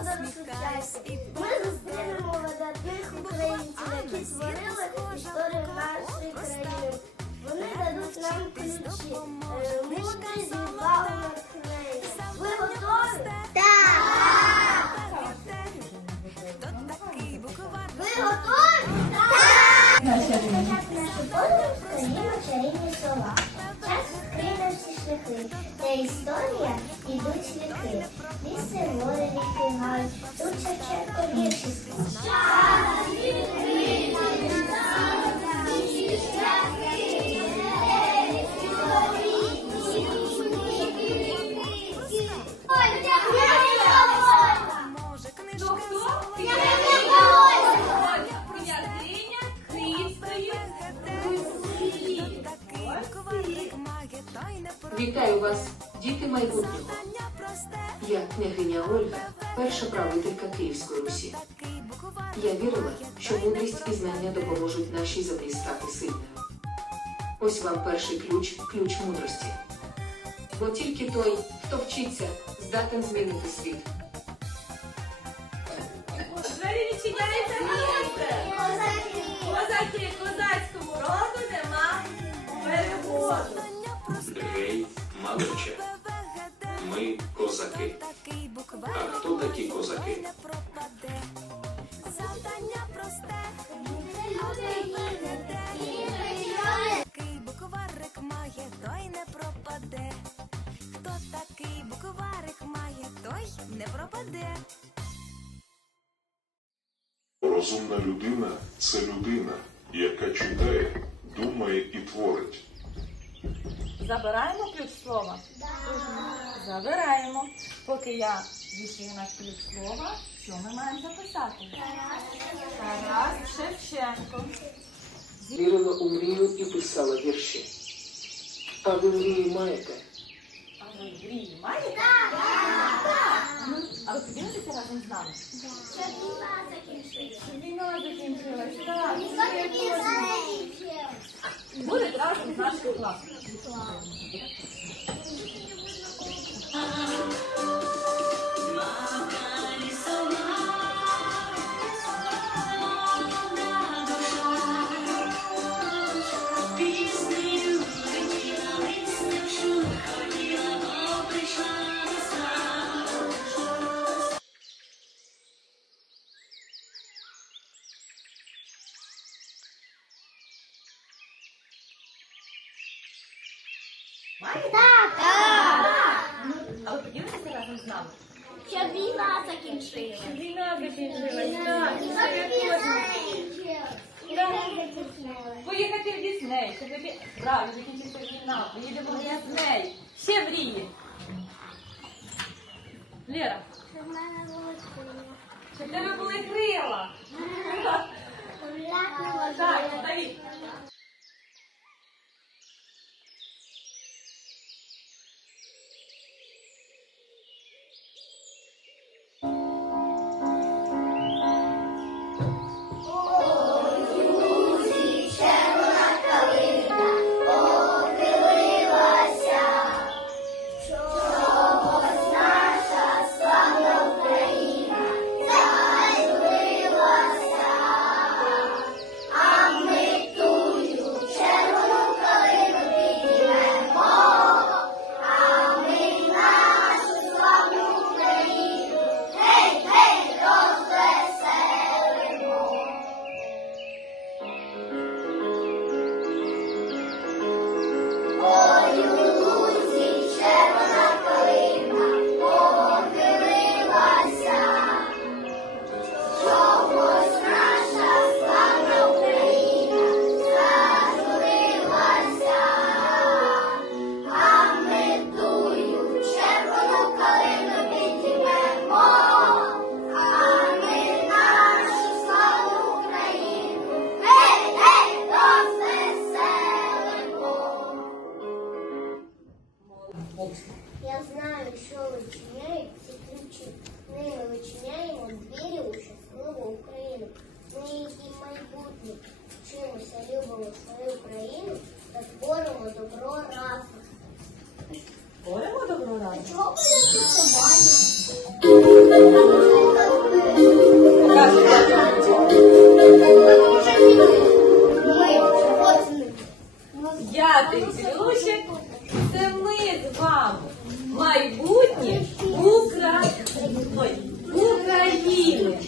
часі. Ми зустрінемо видатних українців, які створили історію нашої країни. Вони дадуть нам ключі, е, мудрість, відвагу, натхнення. Ви готові? Так! Ви готові? Так! Нашу подорож країну чарівні слова. Шляхи. Це історія ідуть віки. Ліси, море, ріки, гай. Тут Шевченко вірші Княгиня Вітаю вас, діти майбутнього. Я княгиня Ольга, перша правителька Київської Русі. Я вірила, що мудрість і знання допоможуть нашій землі стати сильною. Ось вам перший ключ ключ мудрості. Бо тільки той, хто вчиться, здатен змінити світ. Двері місце. Козаки, козацькому роду нема переводу. Гей, ми козаки. А хто такі козаки? Завдання просте, такий букварик має, той не пропаде. Хто такий букварик має, той не пропаде. Розумна людина це людина, яка читає, думає і творить. Забираємо ключ слова? Забираємо. Поки я вішаю на ключ слова, що ми маємо записати? Тарас Шевченко. Вірила у мрію і писала вірші. А ви мрії маєте? А ви мрії маєте? Так! А ви поділитеся разом з нами? Війна закінчилась. Так. Будуть разом з нашим класом. А ви поділитеся разом з нами? Щоб війна закінчилася. Війна закінчилась. Так. Поїхати в Дісней, щоб ви правильно закінчиться війна. Поїдемо в Дісней. Ще мрії. Лера, Щоб в мене були крила. щоб в тебе були крила. Чого Я ти це ми з вами. Майбутнє Украї... України.